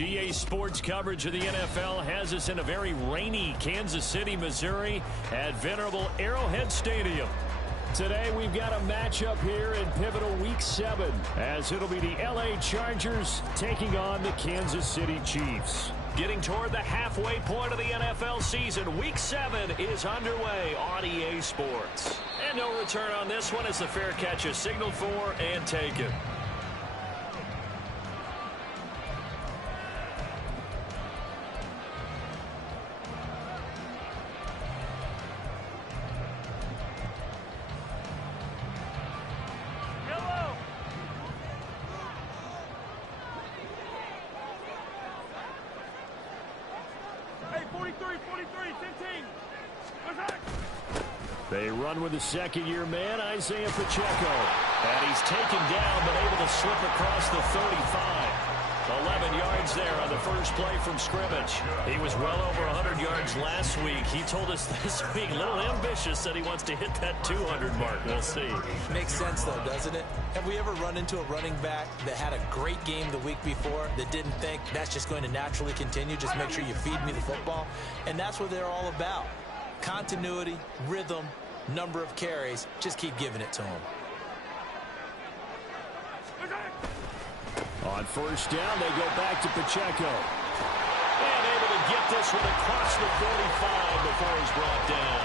EA Sports coverage of the NFL has us in a very rainy Kansas City, Missouri at venerable Arrowhead Stadium. Today we've got a matchup here in pivotal Week 7 as it'll be the LA Chargers taking on the Kansas City Chiefs. Getting toward the halfway point of the NFL season, Week 7 is underway on EA Sports. And no return on this one as the fair catch is signaled for and taken. They run with the second-year man, Isaiah Pacheco. And he's taken down, but able to slip across the 35. 11 yards there on the first play from scrimmage. He was well over 100 yards last week. He told us this week, a little ambitious, that he wants to hit that 200 mark. We'll see. Makes sense, though, doesn't it? Have we ever run into a running back that had a great game the week before that didn't think that's just going to naturally continue? Just make sure you feed me the football. And that's what they're all about. Continuity, rhythm, number of carries. Just keep giving it to him. On first down, they go back to Pacheco. And able to get this one across the 45 before he's brought down.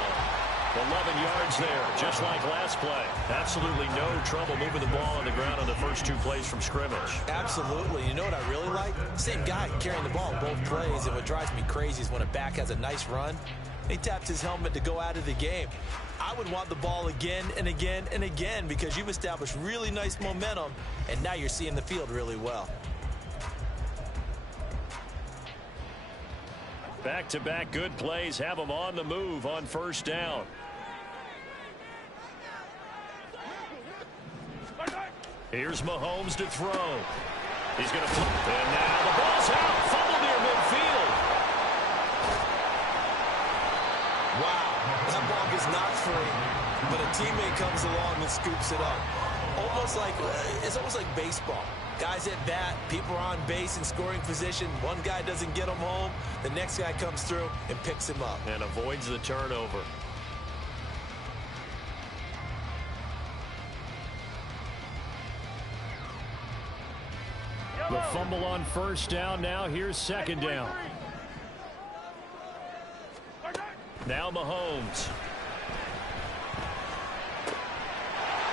11 yards there, just like last play. Absolutely no trouble moving the ball on the ground on the first two plays from scrimmage. Absolutely. You know what I really like? Same guy carrying the ball in both plays. And what drives me crazy is when a back has a nice run, he taps his helmet to go out of the game. I would want the ball again and again and again because you've established really nice momentum, and now you're seeing the field really well. Back-to-back good plays have them on the move on first down. Here's Mahomes to throw. He's going to flip. And now the ball's out. Fumble near midfield. Wow, that ball gets knocked free, but a teammate comes along and scoops it up. It's almost like baseball. Guys at bat, people are on base in scoring position. One guy doesn't get him home. The next guy comes through and picks him up. And avoids the turnover. The fumble on first down. Now here's second down. Now Mahomes.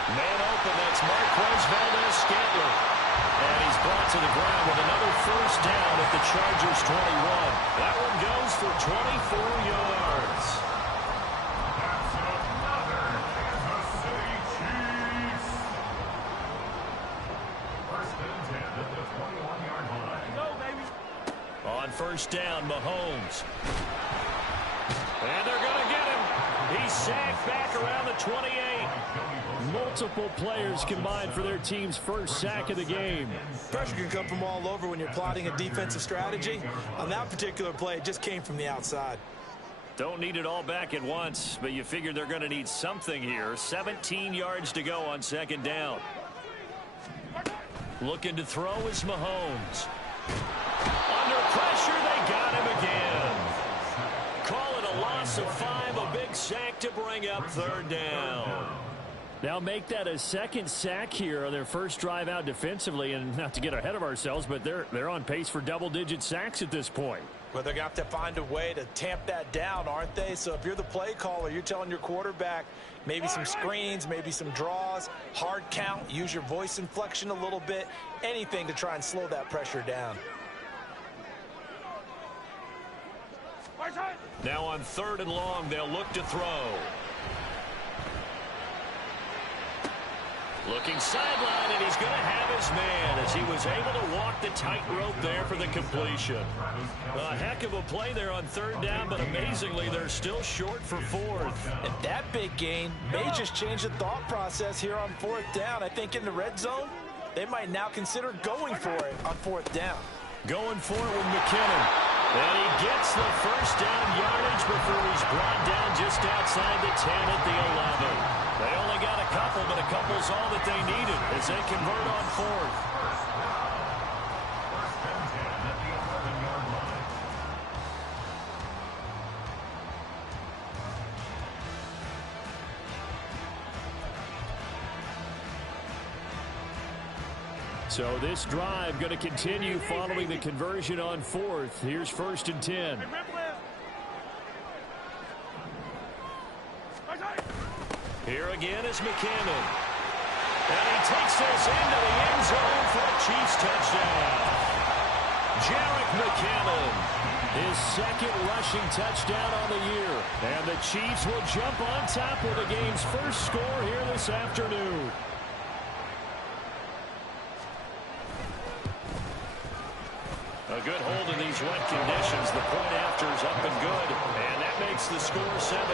Man open, that's Marquez Valdes-Scantling. And he's brought to the ground with another first down at the Chargers 21. That one goes for 24 yards. On first down, Mahomes. And they're going to get him. He's sacked back around the 28. Multiple players combined for their team's first sack of the game. Pressure can come from all over when you're plotting a defensive strategy. On that particular play, it just came from the outside. Don't need it all back at once, but you figure they're going to need something here. 17 yards to go on second down. Looking to throw is Mahomes. Under pressure, they got him again. Call it a loss of 5, a big sack to bring up third down. Now make that a second sack here on their first drive out defensively, and not to get ahead of ourselves, but they're on pace for double-digit sacks at this point. Well, they're going to have to find a way to tamp that down, aren't they? So if you're the play caller, you're telling your quarterback maybe some screens, maybe some draws, hard count, use your voice inflection a little bit, anything to try and slow that pressure down. Now on third and long, they'll look to throw. Looking sideline, and he's going to have his man as he was able to walk the tightrope there for the completion. A heck of a play there on third down, but amazingly, they're still short for fourth. And that big gain may just change the thought process here on fourth down. I think in the red zone, they might now consider going for it on fourth down. Going for it with McKinnon. And he gets the first down yardage before he's brought down just outside the 10 at the 11. They only got a couple, but a couple's all that they needed as they convert on fourth. So this drive going to continue following the conversion on fourth. Here's 1st and 10. Here again is McKinnon. And he takes this into the end zone for a Chiefs touchdown. Jerick McKinnon, his second rushing touchdown on the year. And the Chiefs will jump on top with the game's first score here this afternoon. A good hold in these wet conditions. The point after is up and good. And that makes the score 7-0.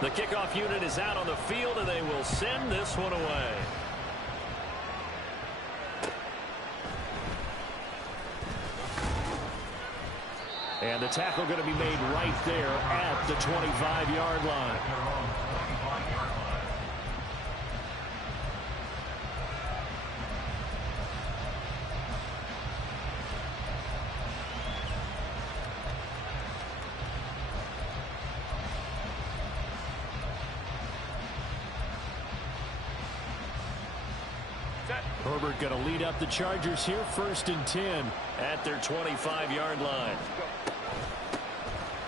The kickoff unit is out on the field, and they will send this one away. And the tackle going to be made right there at the 25-yard line. Herbert going to lead up the Chargers here, 1st and 10 at their 25-yard line.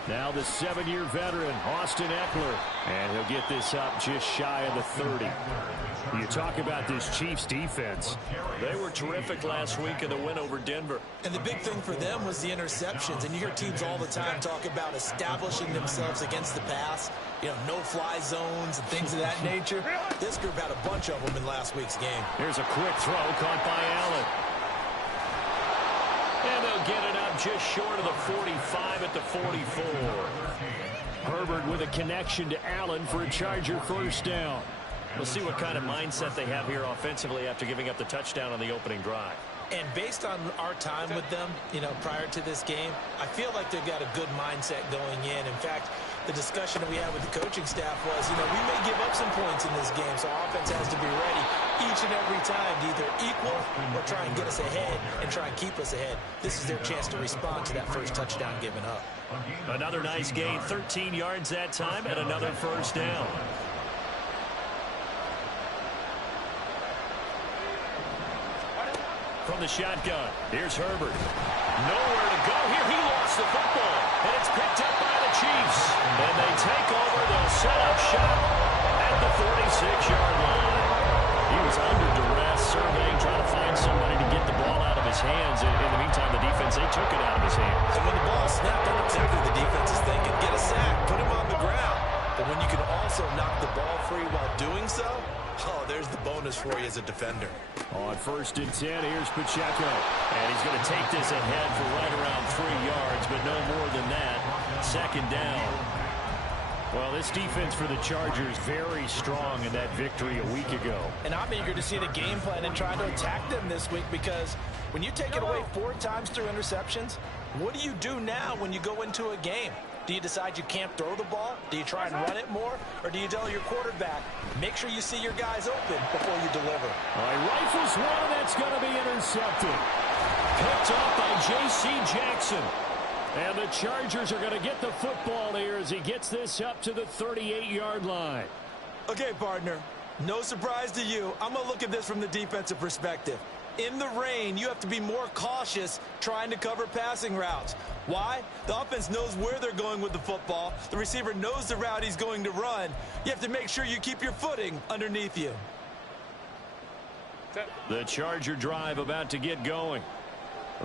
Now the 7-year veteran, Austin Eckler, and he'll get this up just shy of the 30. You talk about this Chiefs defense. They were terrific last week in the win over Denver. And the big thing for them was the interceptions. And you hear teams all the time talk about establishing themselves against the pass. You know, no-fly zones and things of that nature. This group had a bunch of them in last week's game. Here's a quick throw caught by Allen. And they'll get it up just short of the 45 at the 44. Herbert with a connection to Allen for a Charger first down. We'll see what kind of mindset they have here offensively after giving up the touchdown on the opening drive. And based on our time with them, you know, prior to this game, I feel like they've got a good mindset going in. In fact, the discussion that we had with the coaching staff was, you know, we may give up some points in this game, so our offense has to be ready each and every time to either equal or try and get us ahead and try and keep us ahead. This is their chance to respond to that first touchdown given up. Another nice gain, 13 yards that time, and another first down. From the shotgun, here's Herbert. Nowhere to go here. He lost the football, and it's picked up by the Chiefs. And they take over. They'll set up shop at the 46-yard line. He was under duress, surveying, trying to find somebody to get the ball out of his hands. In the meantime, the defense, they took it out of his hands. And when the ball snapped, I know exactly what the defense is thinking. Get a sack, put him on the ground. But when you can also knock the ball free while doing so, oh, there's the bonus for you as a defender. On 1st and 10, here's Pacheco. And he's going to take this ahead for right around 3 yards, but no more than that. 2nd down. Well, this defense for the Chargers very strong in that victory a week ago. And I'm eager to see the game plan and try to attack them this week, because when you take it away 4 times through interceptions, what do you do now when you go into a game? Do you decide you can't throw the ball? Do you try and run it more? Or do you tell your quarterback, make sure you see your guys open before you deliver? All right, rifles one, that's going to be intercepted. Picked up by J.C. Jackson. And the Chargers are going to get the football here as he gets this up to the 38-yard line. Okay, partner, no surprise to you. I'm going to look at this from the defensive perspective. In the rain, you have to be more cautious trying to cover passing routes. Why? The offense knows where they're going with the football. The receiver knows the route he's going to run. You have to make sure you keep your footing underneath you. The Charger drive about to get going.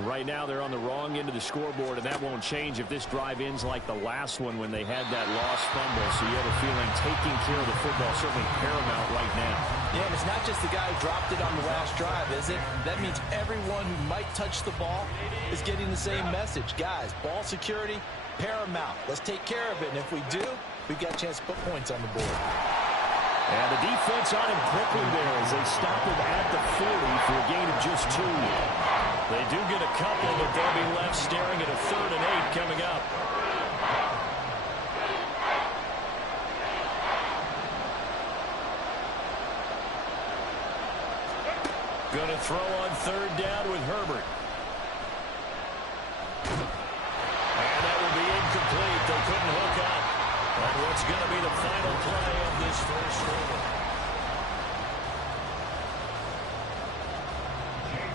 Right now, they're on the wrong end of the scoreboard, and that won't change if this drive ends like the last one when they had that lost fumble. So you have a feeling taking care of the football is certainly paramount right now. Yeah, and it's not just the guy who dropped it on the last drive, is it? That means everyone who might touch the ball is getting the same message. Guys, ball security, paramount. Let's take care of it, and if we do, we've got a chance to put points on the board. And the defense on him quickly there as they stop him at the 40 for a gain of just 2. They do get a couple, but they'll be left staring at a 3rd and 8 coming up. Going to throw on third down with Herbert. And that will be incomplete. They couldn't hook up on what's going to be the final play of this first quarter.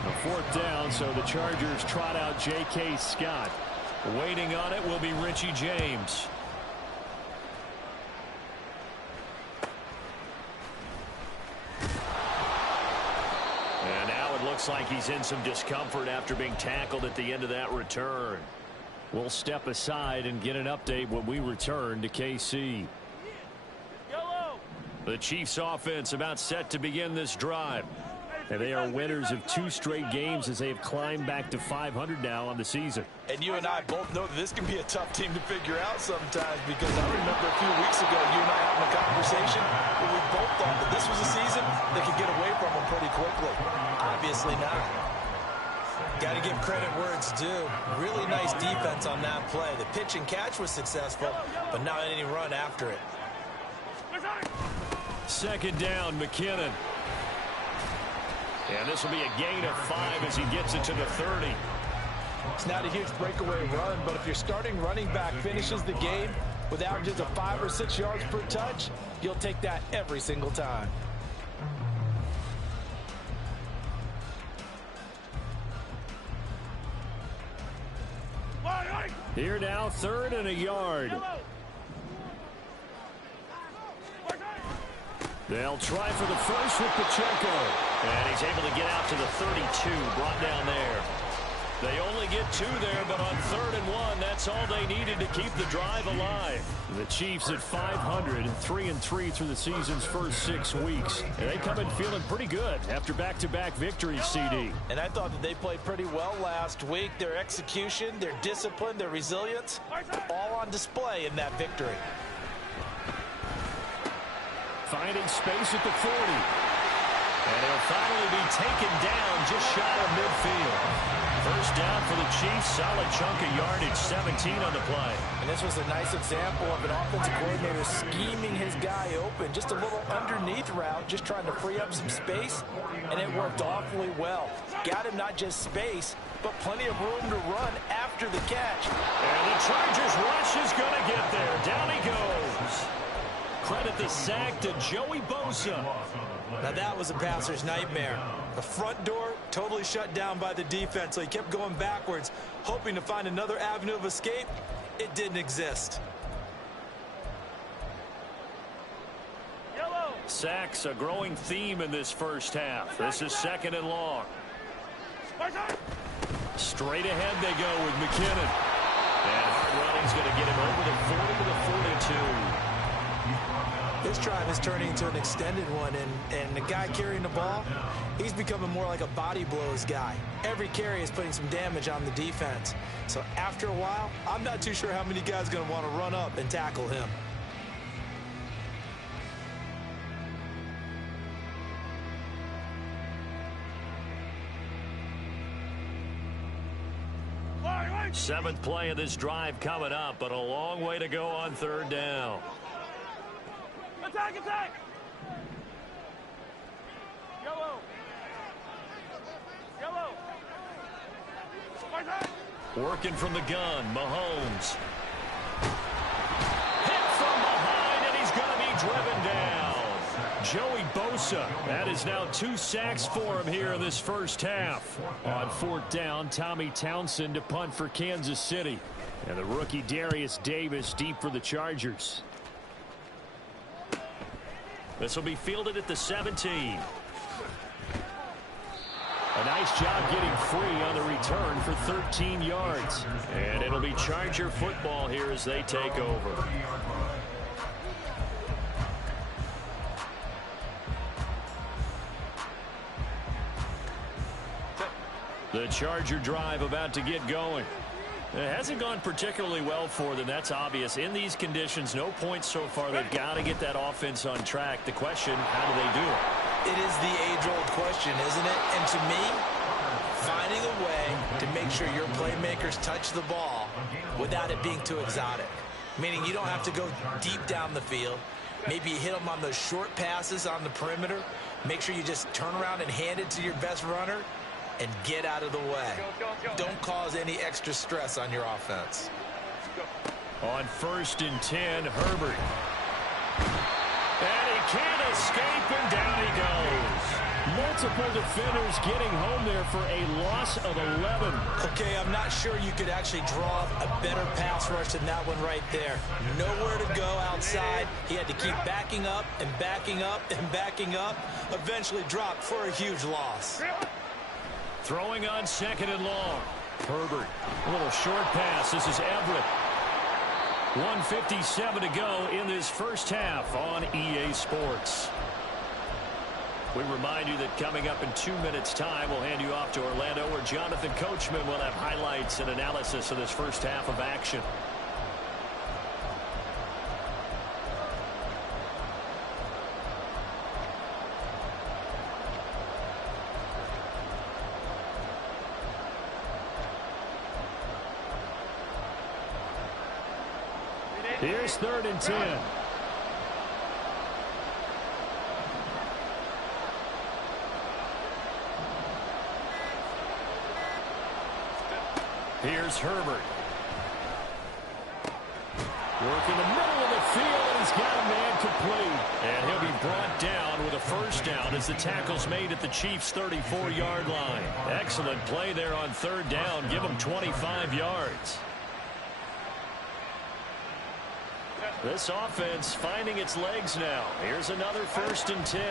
A fourth down, so the Chargers trot out J.K. Scott. Waiting on it will be Richie James. And now it looks like he's in some discomfort after being tackled at the end of that return. We'll step aside and get an update when we return to KC. The Chiefs offense about set to begin this drive. And they are winners of 2 straight games as they have climbed back to 500 now on the season. And you and I both know that this can be a tough team to figure out sometimes, because I remember a few weeks ago you and I having a conversation where we both thought that this was a season that could get away from them pretty quickly. Obviously not. Got to give credit where it's due. Really nice defense on that play. The pitch and catch was successful, but not any run after it. Second down, McKinnon. And this will be a gain of 5 as he gets it to the 30. It's not a huge breakaway run, but if your starting running back finishes the game with averages of 5 or 6 yards per touch, you'll take that every single time. Here now, 3rd and a yard. They'll try for the first with Pacheco. And he's able to get out to the 32, brought down there. They only get 2 there, but on 3rd and 1, that's all they needed to keep the drive alive. The Chiefs at 500 and 3-3 through the season's first 6 weeks. And they come in feeling pretty good after back-to-back victories, CD. And I thought that they played pretty well last week. Their execution, their discipline, their resilience, all on display in that victory. Finding space at the 40. And he'll finally be taken down just shy of midfield. First down for the Chiefs. Solid chunk of yardage, 17 on the play. And this was a nice example of an offensive coordinator scheming his guy open. Just a little underneath route, just trying to free up some space, and it worked awfully well. Got him not just space, but plenty of room to run after the catch. And the Chargers rush is going to get there. Down he goes. Credit the sack to Joey Bosa. Now that was a passer's nightmare. The front door totally shut down by the defense, so he kept going backwards, hoping to find another avenue of escape. It didn't exist. Sacks a growing theme in this first half. This is 2nd and long. Straight ahead they go with McKinnon. And hard running's going to get him over the 40 to the 42. This drive is turning into an extended one, and the guy carrying the ball, he's becoming more like a body blows guy. Every carry is putting some damage on the defense. So after a while, I'm not too sure how many guys are going to want to run up and tackle him. Seventh play of this drive coming up, but a long way to go on 3rd down. Attack, attack! Yellow! Yellow! Working from the gun, Mahomes. Hit from behind, and he's going to be driven down. Joey Bosa. That is now 2 sacks for him here in this first half. On 4th down, Tommy Townsend to punt for Kansas City. And the rookie Darius Davis deep for the Chargers. This will be fielded at the 17. A nice job getting free on the return for 13 yards. And it'll be Charger football here as they take over. The Charger drive about to get going. It hasn't gone particularly well for them. That's obvious. In these conditions, no points so far. They've got to get that offense on track. The question, how do they do it? It is the age-old question, isn't it? And to me, finding a way to make sure your playmakers touch the ball without it being too exotic. Meaning you don't have to go deep down the field. Maybe you hit them on those short passes on the perimeter. Make sure you just turn around and hand it to your best runner and get out of the way. Don't cause any extra stress on your offense. On 1st and 10, Herbert. And he can't escape, and down he goes. Multiple defenders getting home there for a loss of 11. Okay, I'm not sure you could actually draw a better pass rush than that one right there. Nowhere to go outside. He had to keep backing up and backing up and backing up. Eventually dropped for a huge loss. Throwing on 2nd and long. Herbert, a little short pass. This is Everett. 1:57 to go in this first half on EA Sports. We remind you that coming up in 2 minutes' time, we'll hand you off to Orlando, where Jonathan Coachman will have highlights and analysis of this first half of action. Here's 3rd and 10. Here's Herbert. Work in the middle of the field, and he's got a man complete. And he'll be brought down with a first down as the tackle's made at the Chiefs' 34-yard line. Excellent play there on 3rd down. Give him 25 yards. This offense finding its legs now. Here's another 1st and 10.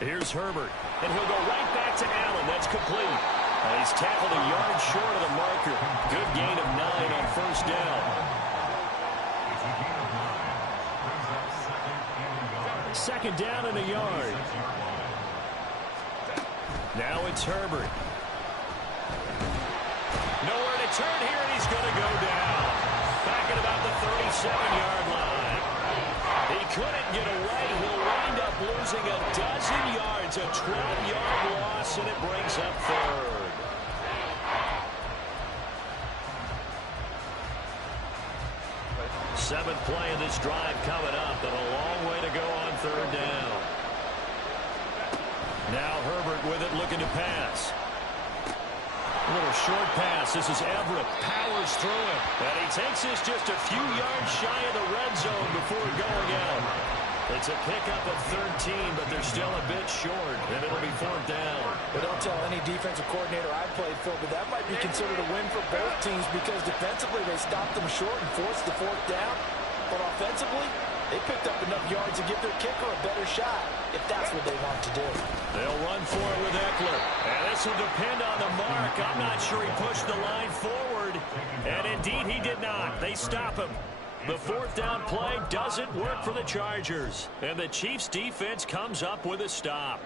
Here's Herbert. And he'll go right back to Allen. That's complete. And he's tackled a yard short of the marker. Good gain of 9 on 1st down. 2nd down and a yard. Now it's Herbert. Nowhere to turn here, and he's going to go down. Back at about the 37-yard line. He couldn't get away. He'll wind up losing a dozen yards, a 12-yard loss, and it brings up 3rd. Seventh play of this drive coming up, and a long way to go on 3rd down. Now Herbert with it, looking to pass. A little short pass. This is Everett. Powers through it. And he takes this just a few yards shy of the red zone before going out. It's a pickup of 13, but they're still a bit short, and it'll be 4th down. But don't tell any defensive coordinator I played for, but that might be considered a win for both teams because defensively they stopped them short and forced the 4th down. But offensively, they picked up enough yards to give their kicker a better shot, if that's what they want to do. They'll run for it with Eckler. And this will depend on the mark. I'm not sure he pushed the line forward. And indeed, he did not. They stop him. The 4th down play doesn't work for the Chargers. And the Chiefs' defense comes up with a stop.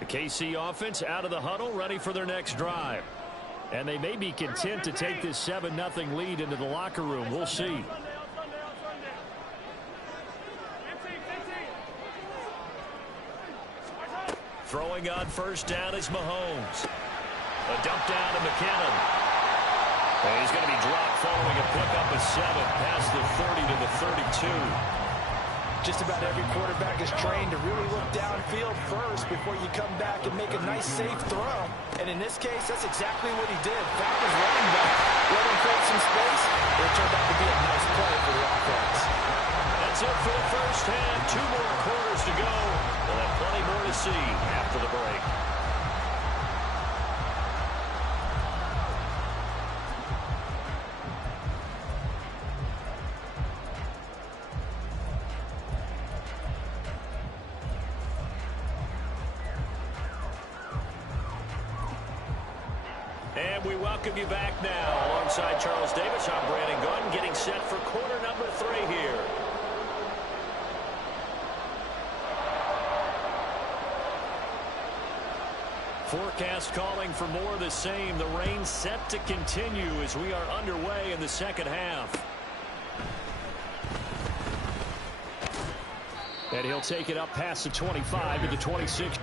The KC offense out of the huddle, ready for their next drive. And they may be content to take this 7-0 lead into the locker room. We'll see. Throwing on 1st down is Mahomes. A dump down to McKinnon. And he's going to be dropped following a pickup of 7 past the 30 to the 32. Just about every quarterback is trained to really look downfield first before you come back and make a nice, safe throw. And in this case, that's exactly what he did. Found his running back, let him create some space. It turned out to be a nice play for the offense. That's it for the first half. 2 more quarters to go. We'll have plenty more to see after the break. And we welcome you back now. Alongside Charles Davis, I'm Brandon Gunn, getting set for quarter number 3 here. Forecast calling for more of the same. The rain set to continue as we are underway in the second half. And he'll take it up past the 25 to the 26.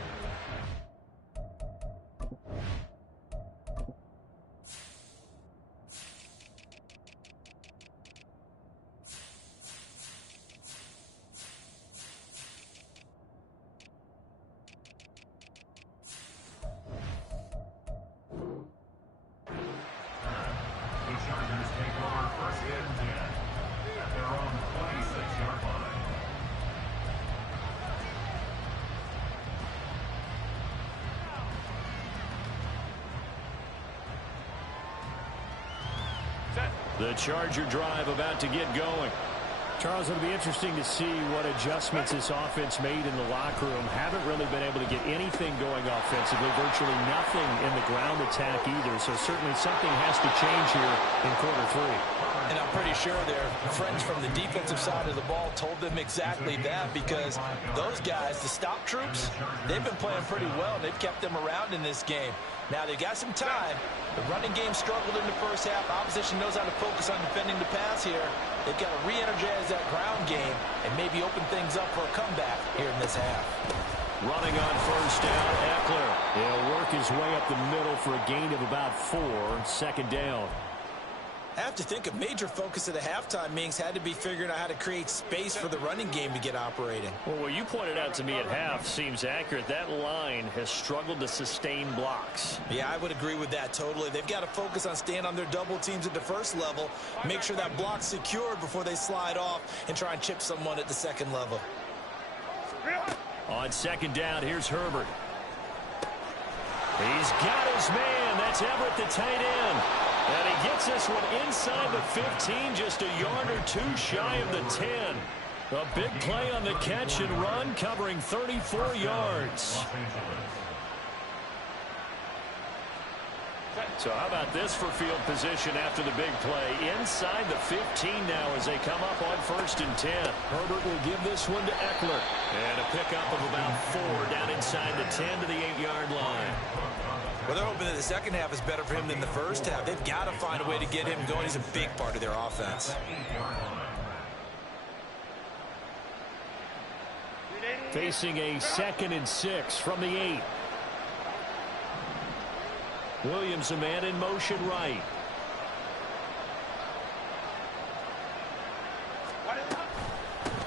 at their own 26-yard line. The Charger drive about to get going. Charles, it'll be interesting to see what adjustments this offense made in the locker room. Haven't really been able to get anything going offensively. Virtually nothing in the ground attack either. So certainly something has to change here in quarter three. And I'm pretty sure their friends from the defensive side of the ball told them exactly that, because those guys, the stop troops, they've been playing pretty well. They've kept them around in this game. Now they've got some time. The running game struggled in the first half. Opposition knows how to focus on defending the pass here. They've got to re-energize that ground game and maybe open things up for a comeback here in this half. Running on first down, Eckler. He'll work his way up the middle for a gain of about 4. Second down. I have to think a major focus of the halftime meetings had to be figuring out how to create space for the running game to get operating. Well, what you pointed out to me at half seems accurate. That line has struggled to sustain blocks. Yeah, I would agree with that totally. They've got to focus on staying on their double teams at the first level, make sure that block's secured before they slide off and try and chip someone at the second level. On second down, here's Herbert. He's got his man. That's Everett, the tight end. And he gets this one inside the 15, just a yard or two shy of the 10. A big play on the catch and run, covering 34 yards. So how about this for field position after the big play? Inside the 15 now as they come up on first and 10. Herbert will give this one to Eckler. And a pickup of about 4 down inside the 10 to the 8-yard line. Well, they're hoping that the second half is better for him than the first half. They've got to find a way to get him going. He's a big part of their offense. Facing a 2nd and 6 from the 8. Williams, a man in motion right.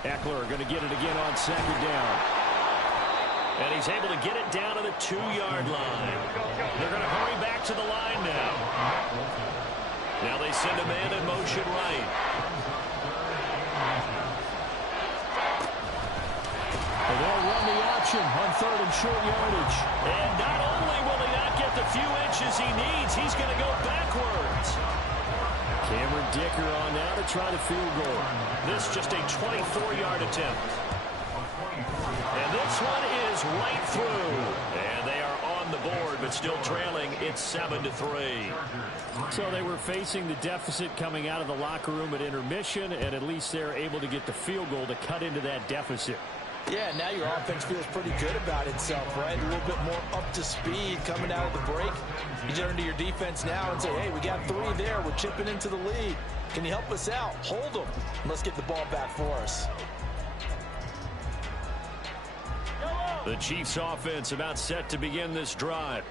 Eckler going to get it again on second down. And he's able to get it down to the 2-yard line. They're going to hurry back to the line now. Now they send a man in motion right. And they'll run the option on 3rd and short yardage. And not only will he not get the few inches he needs, he's going to go backwards. Cameron Dicker on now to try the field goal. This just a 24-yard attempt. And this one is right through. And they are on the board, but still trailing. It's 7-3. So they were facing the deficit coming out of the locker room at intermission, and at least they're able to get the field goal to cut into that deficit. Yeah, now your offense feels pretty good about itself, right? A little bit more up to speed coming out of the break. You turn to your defense now and say, hey, we got 3 there. We're chipping into the lead. Can you help us out? Hold them. Let's get the ball back for us. The Chiefs offense about set to begin this drive.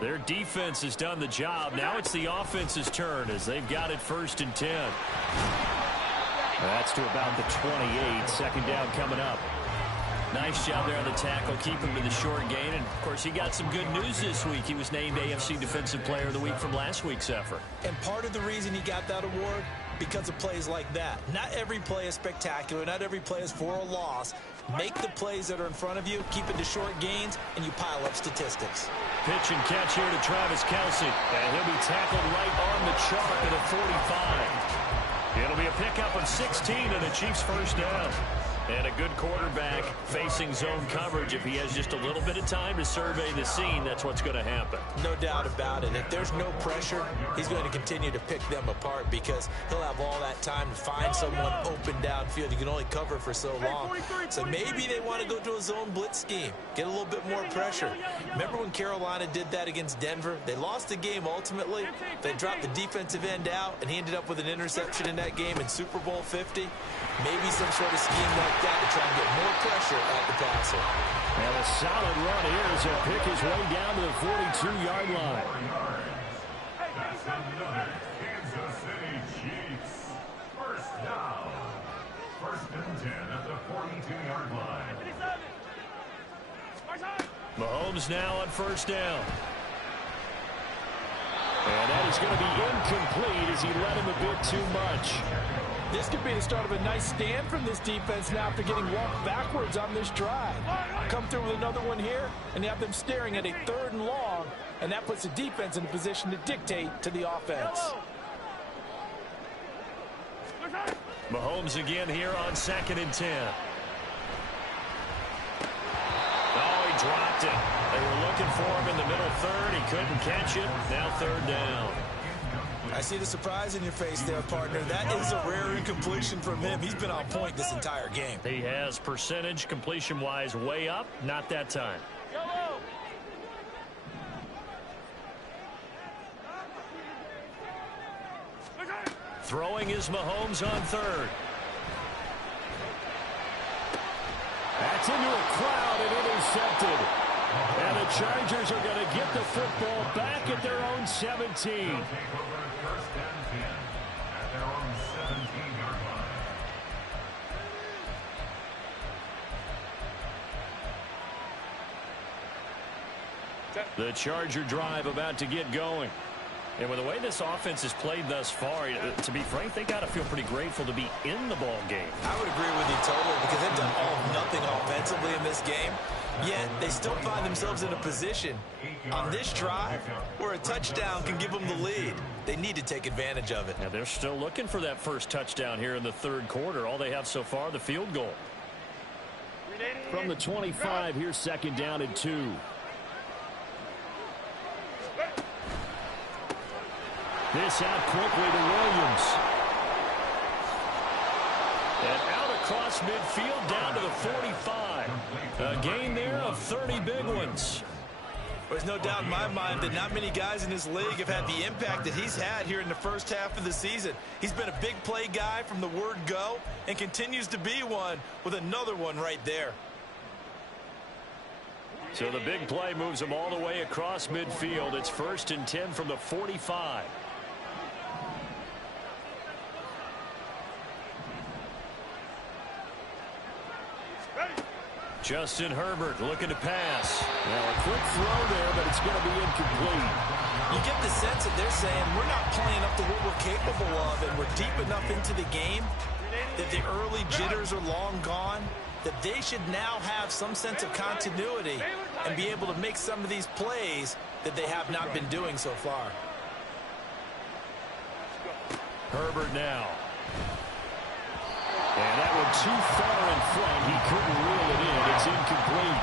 Their defense has done the job. Now it's the offense's turn as they've got it 1st and 10. That's to about the 28. Second down coming up. Nice job there on the tackle. Keep him to the short gain. And, of course, he got some good news this week. He was named AFC Defensive Player of the Week from last week's effort. And part of the reason he got that award, because of plays like that. Not every play is spectacular. Not every play is for a loss. Make the plays that are in front of you, keep it to short gains, and you pile up statistics. Pitch and catch here to Travis Kelce. And he'll be tackled right on the chalk at the 45. It'll be a pickup of 16 and the Chiefs' first down. And a good quarterback facing zone coverage. If he has just a little bit of time to survey the scene, that's what's going to happen. No doubt about it. If there's no pressure, he's going to continue to pick them apart because he'll have all that time to find someone open downfield. You can only cover for so long. So maybe they want to go to a zone blitz scheme, get a little bit more pressure. Remember when Carolina did that against Denver? They lost the game ultimately. They dropped the defensive end out, and he ended up with an interception in that game in Super Bowl 50. Maybe some sort of scheme like that to try and get more pressure at the passer. And a solid run here as he'll pick his way down to the 42-yard line. Kansas City Chiefs. First down. 1st and 10 at the 42-yard line. Mahomes now on first down. And that that is going to be incomplete as he led him a bit too much. This could be the start of a nice stand from this defense now after getting walked backwards on this drive. Come through with another one here, and you have them staring at a 3rd and long, and that puts the defense in a position to dictate to the offense. Mahomes again here on 2nd and 10. Oh, he dropped it. They were looking for him in the middle 3rd. He couldn't catch it. Now 3rd down. I see the surprise in your face there, partner. That is a rare incompletion from him. He's been on point this entire game. He has percentage completion-wise way up. Not that time. Throwing is Mahomes on 3rd. That's into a crowd and intercepted. And the Chargers are going to get the football back at their own 17. The Charger drive about to get going. And with the way this offense has played thus far, to be frank, they got to feel pretty grateful to be in the ball game. I would agree with you totally because they've done all nothing offensively in this game. Yet they still find themselves in a position on this drive where a touchdown can give them the lead. They need to take advantage of it. And they're still looking for that first touchdown here in the 3rd quarter. All they have so far, the field goal. From the 25, here's 2nd down and 2. This out quickly to Williams. And out across midfield down to the 45. A gain there of 30 big ones. There's no doubt in my mind that not many guys in this league have had the impact that he's had here in the first half of the season. He's been a big play guy from the word go and continues to be one with another one right there. So the big play moves him all the way across midfield. It's 1st and 10 from the 45. Justin Herbert looking to pass. Now a quick throw there, but it's going to be incomplete. You get the sense that they're saying we're not playing up to what we're capable of, and we're deep enough into the game that the early jitters are long gone, that they should now have some sense of continuity and be able to make some of these plays that they have not been doing so far. Herbert now. And that one too far in front. He couldn't reel it in. It's incomplete.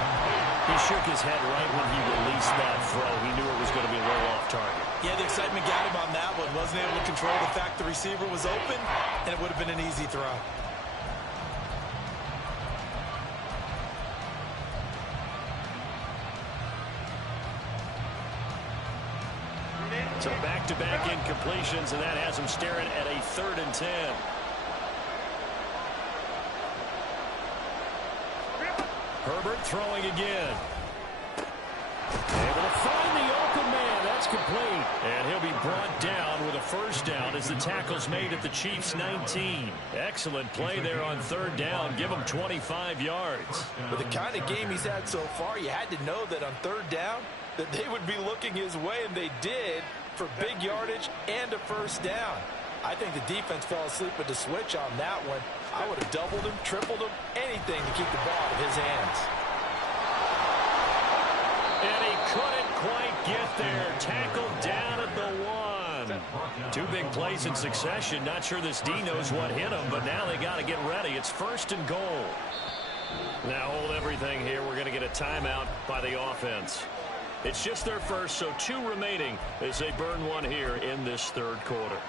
He shook his head right when he released that throw. He knew it was going to be a little off target. Yeah, the excitement got him on that one. Wasn't able to control the fact the receiver was open, and it would have been an easy throw. So back-to-back incompletions, and that has him staring at a 3rd and 10. Herbert throwing again. Able to find the open man. That's complete. And he'll be brought down with a 1st down as the tackle's made at the Chiefs' 19. Excellent play there on 3rd down. Give him 25 yards. With the kind of game he's had so far, you had to know that on 3rd down that they would be looking his way, and they did, for big yardage and a 1st down. I think the defense fell asleep with the switch on that one. I would have doubled him, tripled him, anything to keep the ball out of his hands. And he couldn't quite get there. Tackled down at the 1. 2 big plays in succession. Not sure this D knows what hit him, but now they got to get ready. It's 1st and goal. Now hold everything here. We're going to get a timeout by the offense. It's just their first, so 2 remaining as they burn one here in this 3rd quarter.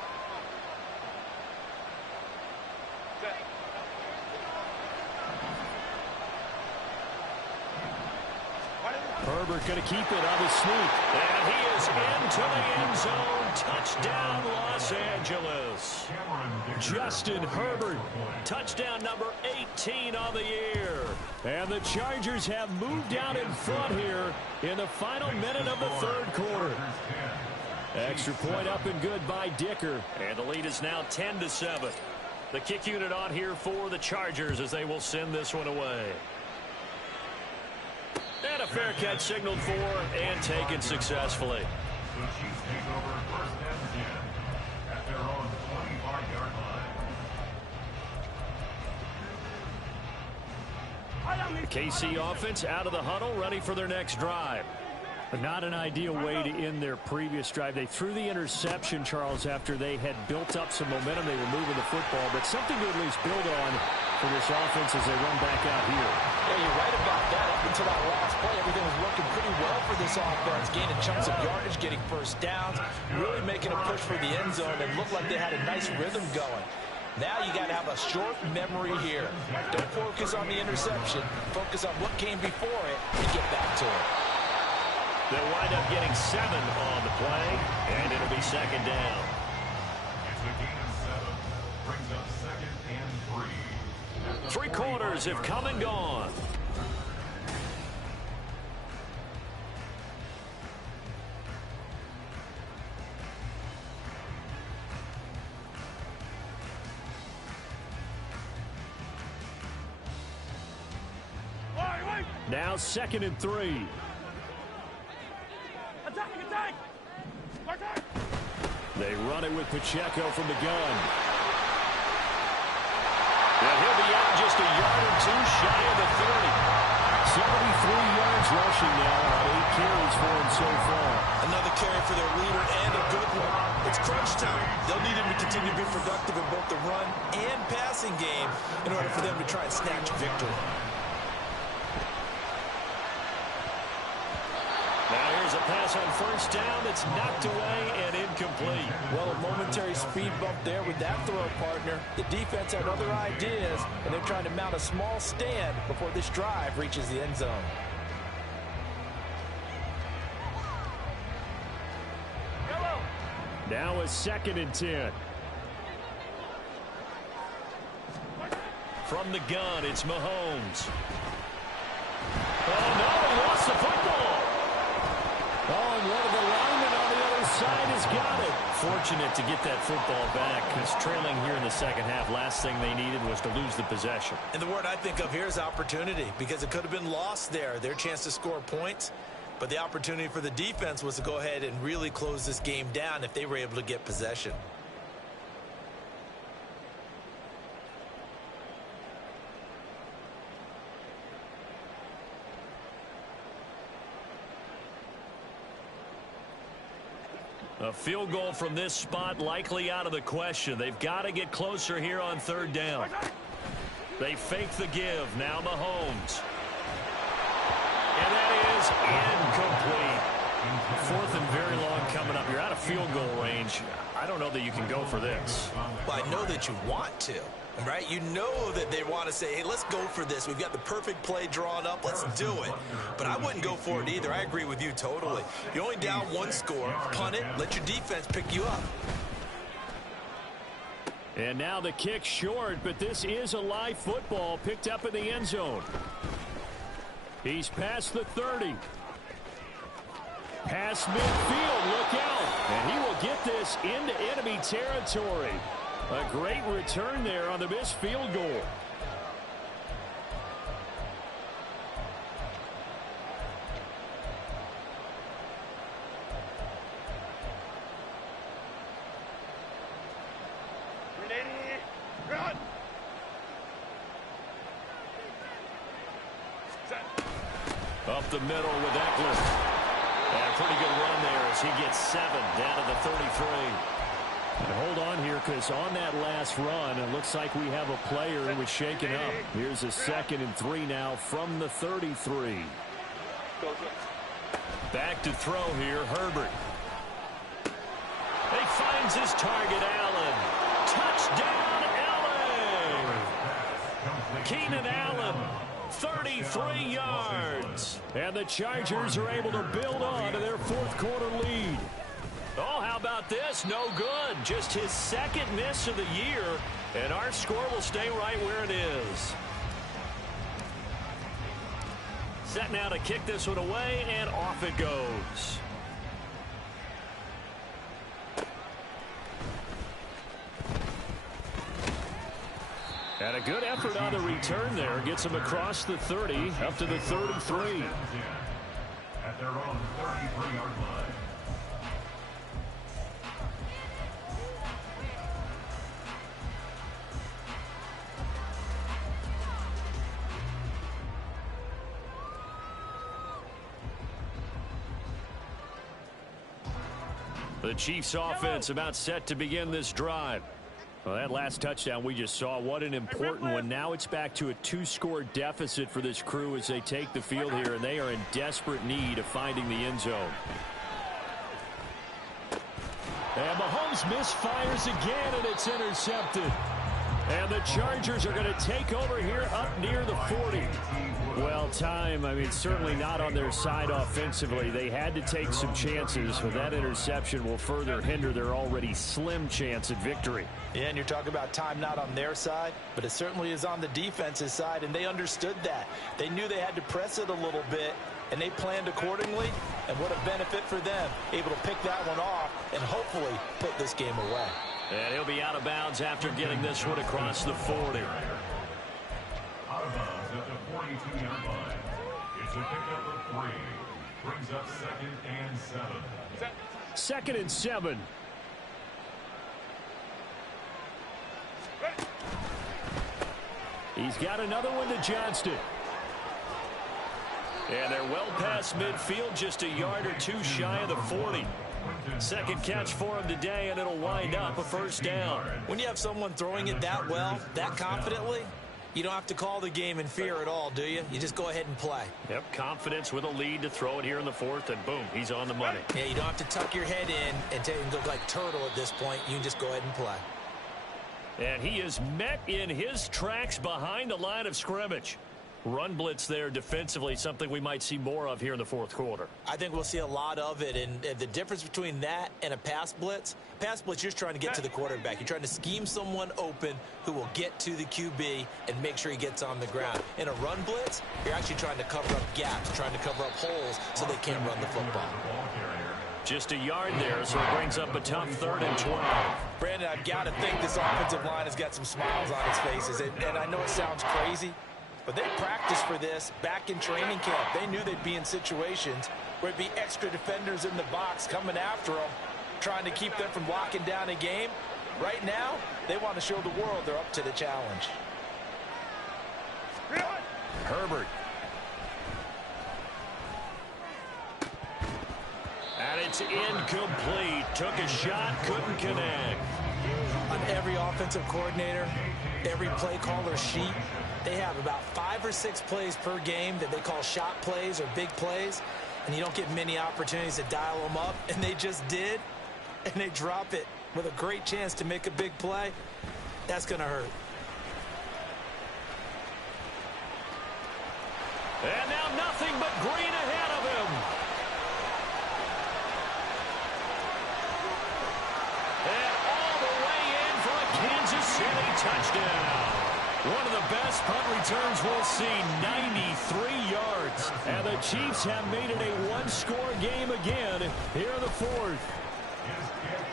Herbert going to keep it on his sneak. And he is into the end zone. Touchdown, Los Angeles. Justin Herbert, touchdown number 18 on the year. And the Chargers have moved out in front here in the final minute of the 3rd quarter. Extra point up and good by Dicker. And the lead is now 10-7. The kick unit on here for the Chargers as they will send this one away. And a fair catch signaled for and taken successfully. The Chiefs take over 1st and KC offense out of the huddle, ready for their next drive. But not an ideal way to end their previous drive. They threw the interception, Charles, after they had built up some momentum. They were moving the football, but something to at least build on for this offense as they run back out here. Yeah, you're right about that. Up until that last play, everything was working pretty well for this offense, gaining chunks of yardage, getting first downs, really making a push for the end zone, and looked like they had a nice rhythm going. Now you got to have a short memory here. Don't focus on the interception. Focus on what came before it and get back to it. They'll wind up getting 7 on the play, and it'll be second down. It's a gain of 7. Brings up 2nd and 3. 3 quarters have come and gone. Now 2nd and 3. Attack! They run it with Pacheco from the gun. And he'll be out just a yard or 2 shy of the 30. 73 yards rushing now on 8 carries for him so far. Another carry for their leader and a good one. It's crunch time. They'll need him to continue to be productive in both the run and passing game in order for them to try and snatch victory. Now here's a pass on first down that's knocked away and incomplete. Well, a momentary speed bump there with that throw partner. The defense had other ideas, and they're trying to mount a small stand before this drive reaches the end zone. Now a 2nd and 10. From the gun, it's Mahomes. Oh, no, he lost the football. Oh, and one of the linemen on the other side has got it. Fortunate to get that football back, because trailing here in the second half, last thing they needed was to lose the possession. And the word I think of here is opportunity, because it could have been lost there, their chance to score points. But the opportunity for the defense was to go ahead and really close this game down if they were able to get possession. A field goal from this spot likely out of the question. They've got to get closer here on 3rd down. They fake the give. Now Mahomes. And that is incomplete. 4th and very long coming up. You're out of field goal range. I don't know that you can go for this. Well, I know that you want to, right? You know that they want to say, hey, let's go for this. We've got the perfect play drawn up. Let's do it. But I wouldn't go for it either. I agree with you totally. You're only down 1 score. Punt it. Let your defense pick you up. And now the kick short, but this is a live football picked up in the end zone. He's past the 30. Past midfield, look out. And he will get this into enemy territory. A great return there on the missed field goal. Up the middle with Eckler. And a pretty good run there as he gets 7 down to the 33. And hold on here, because on that last run, it looks like we have a player who was shaken up. Here's a 2nd and 3 now from the 33. Back to throw here, Herbert. He finds his target, Allen. Touchdown, Allen! Keenan Allen. 33 yards. And the Chargers are able to build on to their 4th quarter lead. Oh, how about this? No good. Just his 2nd miss of the year. And our score will stay right where it is. Set now to kick this one away, and off it goes. And a good effort on the return there. Gets him across the 30, up to the 33. At their own 33-yard line. The Chiefs offense about set to begin this drive. Well, that last touchdown we just saw, what an important one. Now it's back to a 2-score deficit for this crew as they take the field here, and they are in desperate need of finding the end zone. And Mahomes misfires again, and it's intercepted. And the Chargers are going to take over here up near the 40. Well, time, certainly not on their side offensively. They had to take some chances, but that interception will further hinder their already slim chance at victory. Yeah, and you're talking about time not on their side, but it certainly is on the defense's side, and they understood that. They knew they had to press it a little bit, and they planned accordingly, and what a benefit for them, able to pick that one off and hopefully put this game away. And he'll be out of bounds after getting this one across the 40. Out of bounds at the 42-yard line. It's a pickup of 3. Brings up 2nd and 7. 2nd and 7. He's got another one to Johnston. And they're well past midfield, just a yard or two shy of the 40. Second catch for him today, and it'll wind up a first down. When you have someone throwing it that well, that confidently, you don't have to call the game in fear at all, do you? You just go ahead and play. Yep, confidence with a lead to throw it here in the 4th, and boom, he's on the money. Yeah, you don't have to tuck your head in and go like turtle at this point. You can just go ahead and play. And he is met in his tracks behind the line of scrimmage. Run blitz there defensively, something we might see more of here in the 4th quarter. I think we'll see a lot of it, and the difference between that and a pass blitz, you're just trying to get to the quarterback. You're trying to scheme someone open who will get to the QB and make sure he gets on the ground. In a run blitz, you're actually trying to cover up gaps, trying to cover up holes so they can't run the football. Just a yard there, so it brings up a tough 3rd and 12. Brandon, I've got to think this offensive line has got some smiles on its faces, and I know it sounds crazy, but they practiced for this back in training camp. They knew they'd be in situations where it'd be extra defenders in the box coming after them, trying to keep them from locking down a game. Right now, they want to show the world they're up to the challenge. Herbert. And it's incomplete. Took a shot, couldn't connect. On every offensive coordinator, every play caller sheet, they have about 5 or 6 plays per game that they call shot plays or big plays, and you don't get many opportunities to dial them up, and they just did, and they drop it with a great chance to make a big play. That's going to hurt. And now nothing but green ahead of him. And all the way in for a Kansas City touchdown. One of the best punt returns we'll see, 93 yards. And the Chiefs have made it a one-score game again here in the 4th.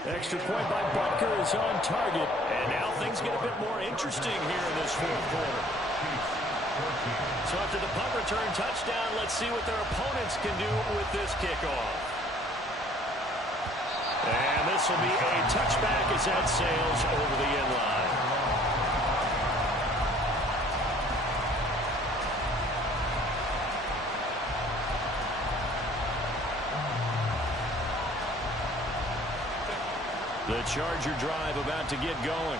Extra point by Butker is on target. And now things get a bit more interesting here in this 4th quarter. So after the punt return touchdown, let's see what their opponents can do with this kickoff. And this will be a touchback as that sails over the end line. The Charger drive about to get going.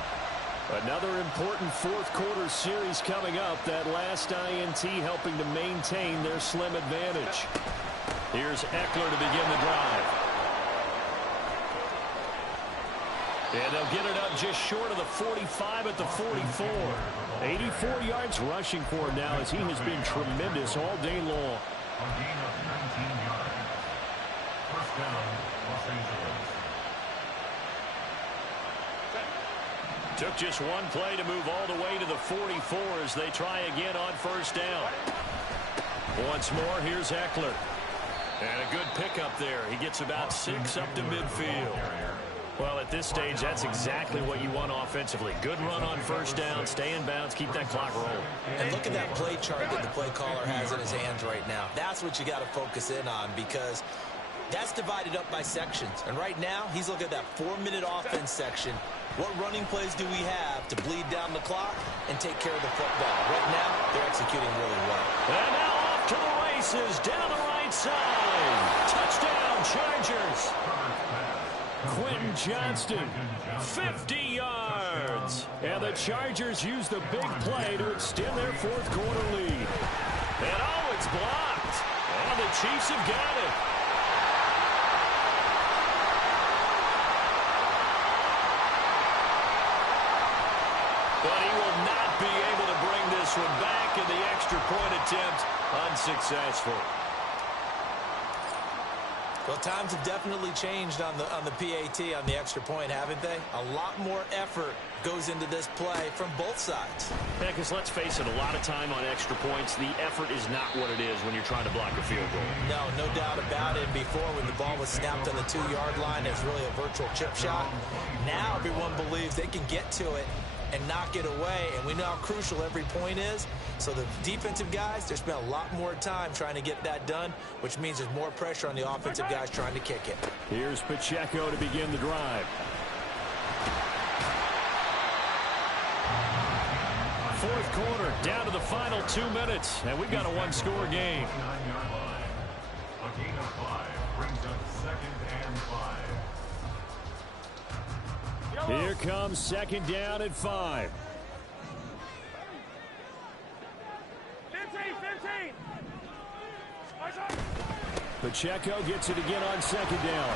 Another important 4th quarter series coming up. That last INT helping to maintain their slim advantage. Here's Eckler to begin the drive. And they'll get it up just short of the 45 at the 44. 84 yards rushing for him now as he has been tremendous all day long. A gain of 19 yards. First down, Los Angeles. Took just one play to move all the way to the 44 as they try again on first down. Once more, here's Eckler. And a good pickup there. He gets about 6 up to midfield. Well, at this stage, that's exactly what you want offensively. Good run on first down, stay in bounds, keep that clock rolling. And look at that play chart that the play caller has in his hands right now. That's what you got to focus in on, because that's divided up by sections. And right now, he's looking at that 4-minute offense section. What running plays do we have to bleed down the clock and take care of the football? Right now, they're executing really well. And now off to the races, down the right side. Touchdown, Chargers. Quentin Johnston, 50 yards. And the Chargers use the big play to extend their fourth quarter lead. And oh, it's blocked. And the Chiefs have got it. But he will not be able to bring this one back, and the extra point attempt unsuccessful. Well, times have definitely changed on the PAT, on the extra point, haven't they? A lot more effort goes into this play from both sides. Yeah, because let's face it, a lot of time on extra points, the effort is not what it is when you're trying to block a field goal. No doubt about it. Before, when the ball was snapped on the 2-yard line, it's really a virtual chip shot. Now everyone believes they can get to it and knock it away, and we know how crucial every point is. So the defensive guys, they spend a lot more time trying to get that done, which means there's more pressure on the offensive guys trying to kick it. Here's Pacheco to begin the drive. Fourth quarter, down to the final 2 minutes, and we've got a one-score game. 9-yard line. A gain of 5 brings up 2nd and 5. Here comes 2nd down at 5. 15. Pacheco gets it again on 2nd down.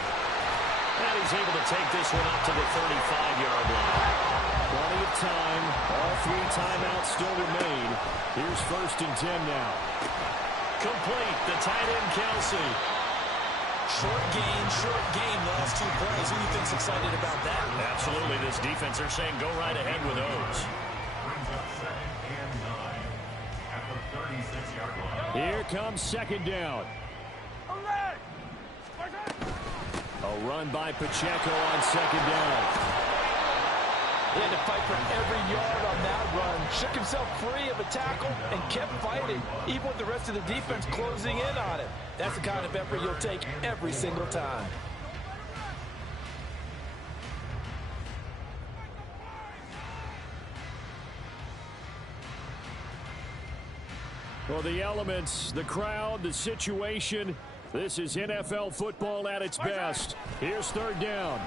And he's able to take this one up to the 35-yard line. Plenty of time. All 3 timeouts still remain. Here's 1st and 10 now. Complete. The tight end, Kelsey. Short game, last 2 plays. Who do you think's excited about that? Absolutely. This defense, they're saying go right ahead with those. Brings up 2nd and 9 at the 36-yard line. Here comes 2nd down. A run by Pacheco on 2nd down. He had to fight for every yard on that run. Shook himself free of a tackle and kept fighting, even with the rest of the defense closing in on him. That's the kind of effort you'll take every single time. Well, the elements, the crowd, the situation. This is NFL football at its best. Here's 3rd down.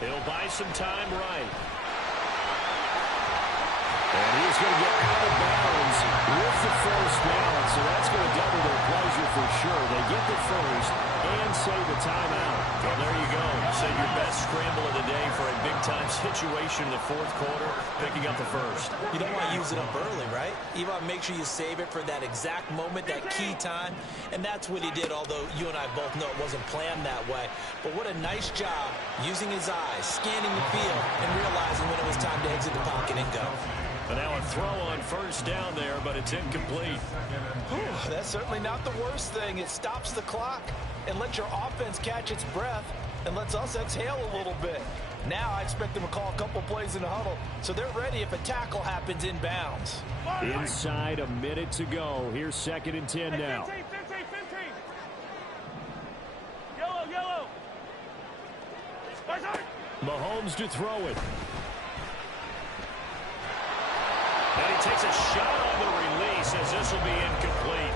He'll buy some time right. And he's going to get out of bounds with the first down. So that's going to double their pleasure for sure. They get the first and save a timeout. Well, there you go. Save your best scramble of the day for a big-time situation in the 4th quarter, picking up the first. You don't want to use it up early, right? You want to make sure you save it for that exact moment, that key time. And that's what he did, although you and I both know it wasn't planned that way. But what a nice job using his eyes, scanning the field, and realizing when it was time to exit the pocket and go. But now a throw on 1st down there, but it's incomplete. Whew, that's certainly not the worst thing. It stops the clock and lets your offense catch its breath and lets us exhale a little bit. Now I expect them to call a couple plays in the huddle, so they're ready if a tackle happens inbounds. Inside a minute to go. Here's 2nd and 10 now. 15. Yellow. Mahomes to throw it. And he takes a shot on the release as this will be incomplete.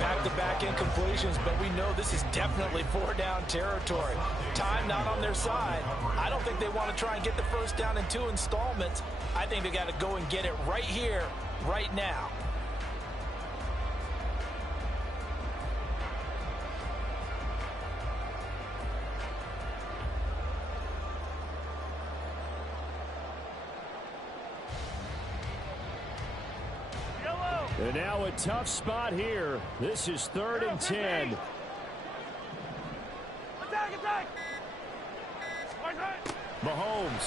Back-to-back incompletions, but we know this is definitely 4-down territory. Time not on their side. I don't think they want to try and get the first down in 2 installments. I think they got to go and get it right here, right now. And now a tough spot here. This is 3rd and 10. Attack! Mahomes.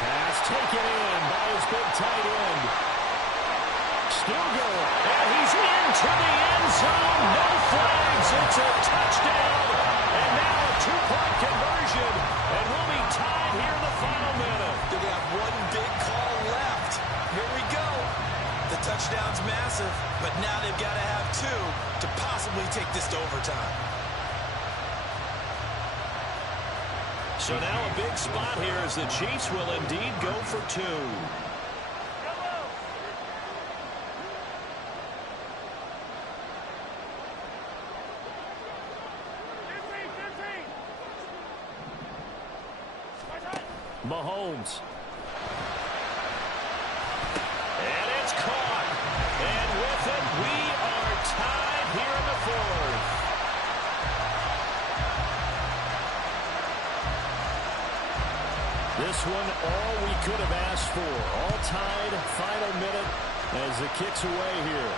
Pass taken in by his big tight end. Still going. And he's into the end zone. No flags. It's a touchdown. And now a 2-point conversion. And we'll be tied here in the final minute. Do they have one big call left? Here we go. The touchdown's massive, but now they've got to have 2 to possibly take this to overtime. So now a big spot here as the Chiefs will indeed go for 2. Mahomes. And it's caught. And with it, we are tied here in the fourth. This one, all we could have asked for. All tied, final minute as the kick's away here.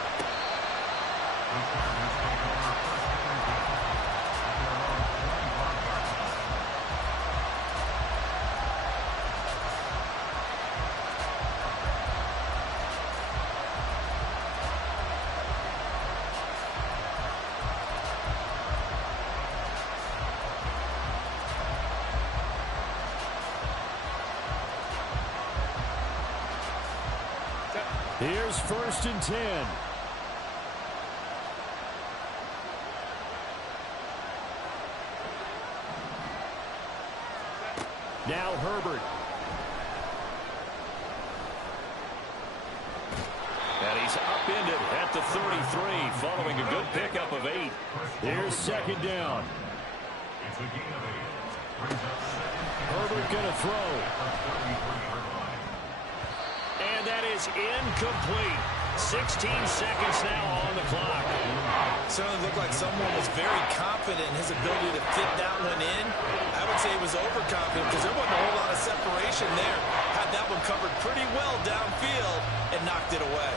Here's 1st and 10. Now Herbert. And he's upended at the 33 following a good pickup of 8. Here's 2nd down. Herbert going to throw. And that is incomplete. 16 seconds now on the clock. Certainly looked like someone was very confident in his ability to fit that one in. I would say he was overconfident because there wasn't a whole lot of separation there. Had that one covered pretty well downfield and knocked it away.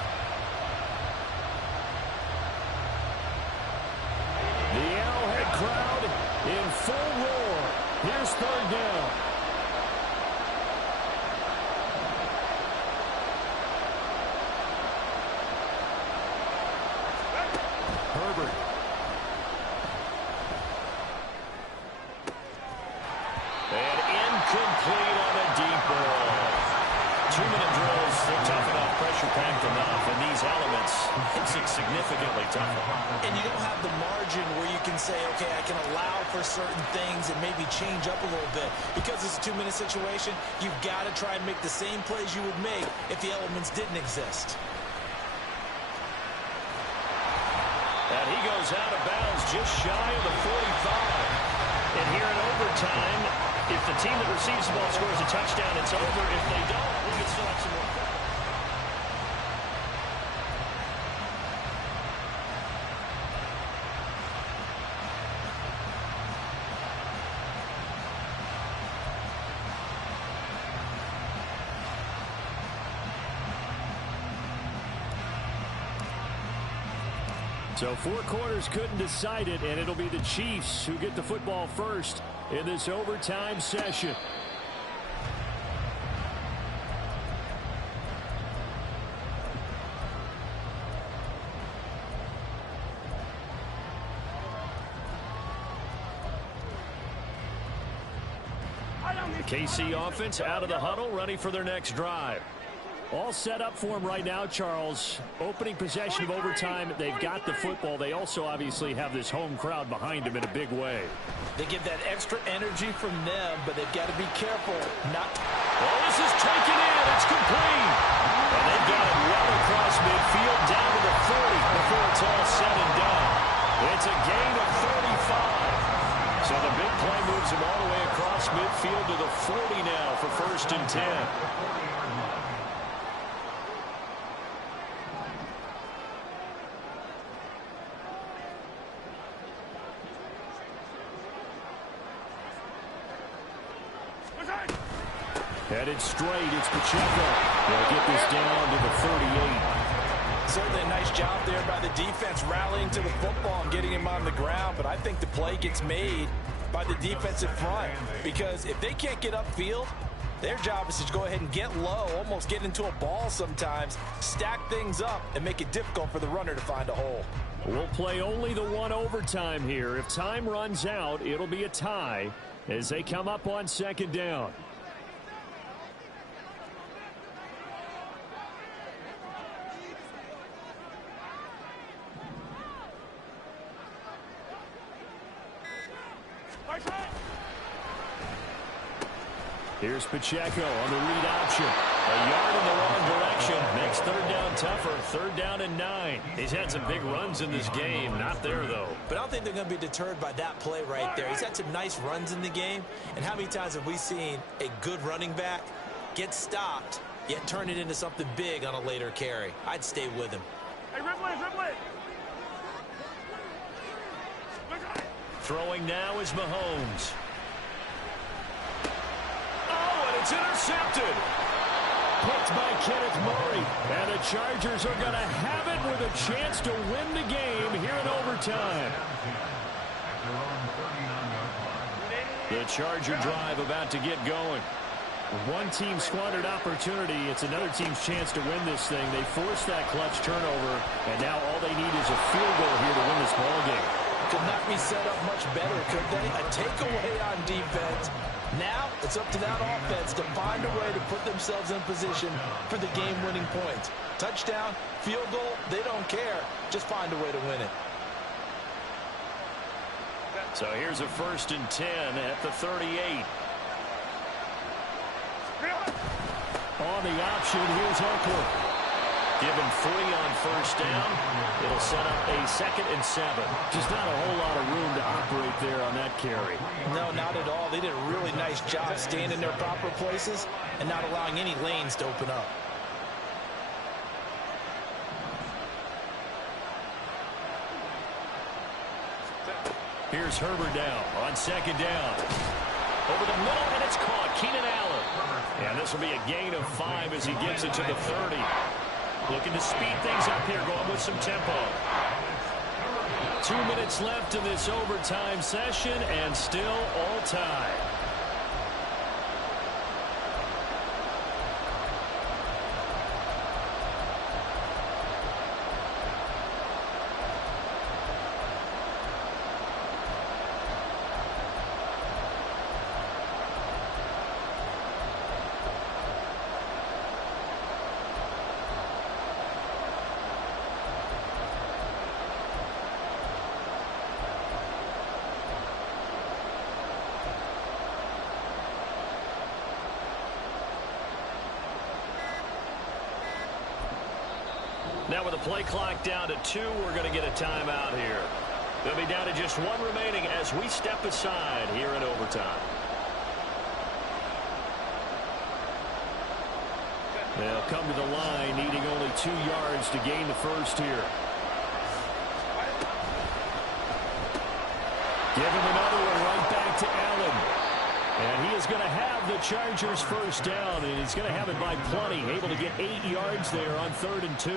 The Arrowhead crowd in full roar. Here's 3rd down. Herbert. And incomplete on a deep ball. 2-minute drills, they're tough enough, pressure-packed enough, and these elements makes it significantly tougher. And you don't have the margin where you can say, okay, I can allow for certain things and maybe change up a little bit. Because it's a 2-minute situation, you've got to try and make the same plays you would make if the elements didn't exist. And he goes out of bounds just shy of the 45. And here in overtime, if the team that receives the ball scores a touchdown, it's over. If they don't, we can still have some more. So 4 quarters couldn't decide it, and it'll be the Chiefs who get the football first in this overtime session. The KC offense out of the huddle, ready for their next drive. All set up for them right now, Charles. Opening possession of overtime. They've got the football. They also obviously have this home crowd behind them in a big way. They get that extra energy from them, but they've got to be careful not to... Well, this is taken in. It's complete. And they've got it well across midfield down to the 40 before it's all said and done. It's a gain of 35. So the big play moves them all the way across midfield to the 40 now for 1st and 10. Headed straight, it's Pacheco. They'll get this down to the 38. Certainly a nice job there by the defense rallying to the football and getting him on the ground, but I think the play gets made by the defensive front because if they can't get upfield, their job is to go ahead and get low, almost get into a ball sometimes, stack things up, and make it difficult for the runner to find a hole. We'll play only the 1 overtime here. If time runs out, it'll be a tie as they come up on 2nd down. Here's Pacheco on the read option. A yard in the wrong direction makes third down tougher. Third down and 9. He's had some big runs in this game. Not there, though. But I don't think they're going to be deterred by that play right there. He's had some nice runs in the game. And how many times have we seen a good running back get stopped, yet turn it into something big on a later carry? I'd stay with him. Hey, Ripley! Throwing now is Mahomes. Oh, and it's intercepted. Picked by Kenneth Murray. And the Chargers are going to have it with a chance to win the game here in overtime. The Charger drive about to get going. One team squandered opportunity. It's another team's chance to win this thing. They forced that clutch turnover, and now all they need is a field goal here to win this ball game. Could not be set up much better, could they? A takeaway on defense. Now it's up to that offense to find a way to put themselves in position for the game-winning points. Touchdown, field goal, they don't care. Just find a way to win it. So here's a 1st and 10 at the 38. On the option, here's Eckler. Given 3 on 1st down, it'll set up a 2nd and 7. Just not a whole lot of room to operate there on that carry. No, not at all. They did a really nice job staying in their proper places and not allowing any lanes to open up. Here's Herbert now on 2nd down. Over the middle, and it's caught. Keenan Allen. And this will be a gain of 5 as he gets it to the 30. Looking to speed things up here, going with some tempo. 2 minutes left in this overtime session, and still all tied. Now with the play clock down to 2, we're going to get a timeout here. They'll be down to just 1 remaining as we step aside here in overtime. They'll come to the line needing only 2 yards to gain the first here. Give him another one right back to Allen. And he is going to have the Chargers first down, and he's going to have it by plenty. Able to get 8 yards there on 3rd and 2.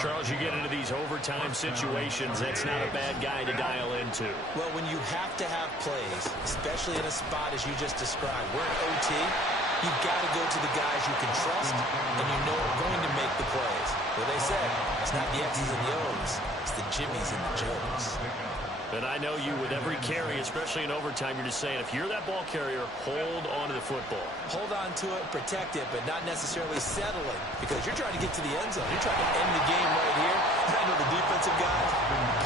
Charles, you get into these overtime situations, that's not a bad guy to dial into. Well, when you have to have plays, especially in a spot as you just described, we're in OT, you've got to go to the guys you can trust and you know are going to make the plays. Well, they said, it's not the X's and the O's, it's the Jimmys and the Joes. And I know you with every carry, especially in overtime, you're just saying, if you're that ball carrier, hold on to the football. Hold on to it, protect it, but not necessarily settling, because you're trying to get to the end zone. You're trying to end the game right here. I know the defensive guys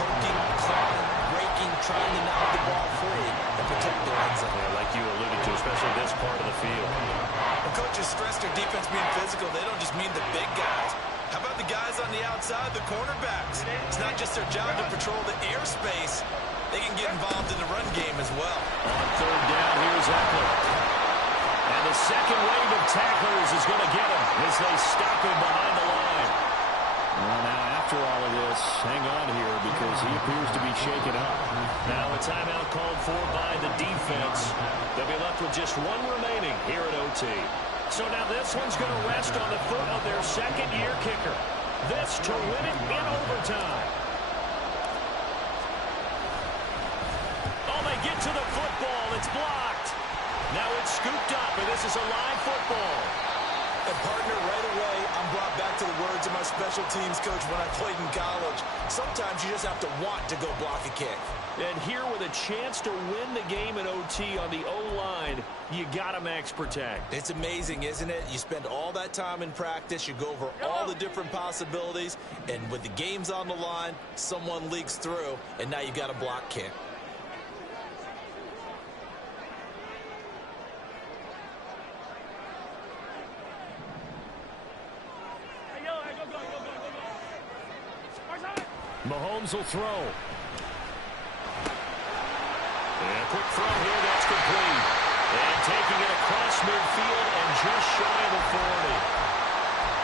poking, clawing, breaking, trying to knock the ball free and protect their end zone. Yeah, like you alluded to, especially this part of the field. When coaches stress their defense being physical, they don't just mean the big guys. How about the guys on the outside, the cornerbacks? It's not just their job to patrol the airspace. They can get involved in the run game as well. On 3rd down, here's Eckler. And the second wave of tacklers is going to get him as they stop him behind the line. Well, now, after all of this, hang on here because he appears to be shaken up. Now, a timeout called for by the defense. They'll be left with just 1 remaining here at OT. So now this one's going to rest on the foot of their second-year kicker. This to win it in overtime. Oh, they get to the football. It's blocked. Now it's scooped up, and this is a live football. And partner, right away, I'm brought back to the words of my special teams coach when I played in college. Sometimes you just have to want to go block a kick. And here with a chance to win the game in OT on the O-line, you got to max protect. It's amazing, isn't it? You spend all that time in practice, you go over all the different possibilities, and with the games on the line, someone leaks through, and now you got a block kick. Mahomes will throw. And a quick throw here, that's complete. And taking it across midfield and just shy of the 40.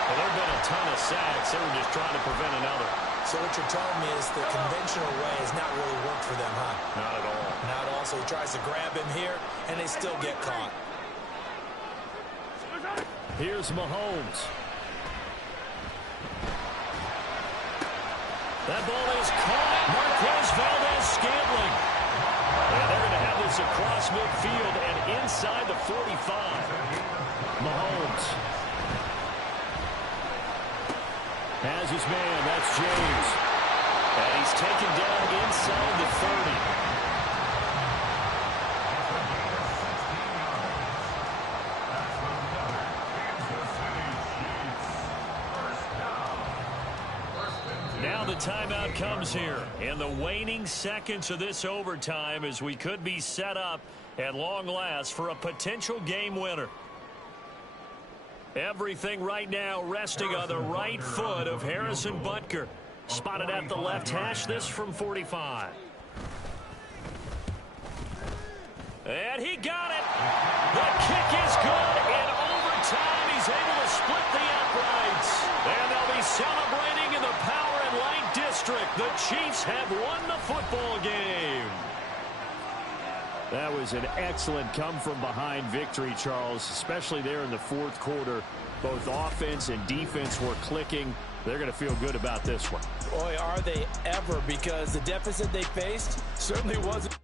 Well, there have been a ton of sacks. They were just trying to prevent another. So what you're telling me is the conventional way has not really worked for them, huh? Not at all. Not at all. So he tries to grab him here, and they still get caught. Here's Mahomes. That ball is caught. Marquez Valdes-Scantling. And they're going to have this across midfield and inside the 45. Mahomes has his man. That's James. And he's taken down inside the 30. Now the timeout comes here in the waning seconds of this overtime as we could be set up at long last for a potential game winner. Everything right now resting on the right foot of Harrison Butker. Spotted at the left hash, this from 45. And he got it. The kick is good. In overtime, he's able to split the uprights. And they'll be celebrating in the Power and Light District. The Chiefs have won the football game. That was an excellent come-from-behind victory, Charles, especially there in the fourth quarter. Both offense and defense were clicking. They're going to feel good about this one. Boy, are they ever, because the deficit they faced certainly wasn't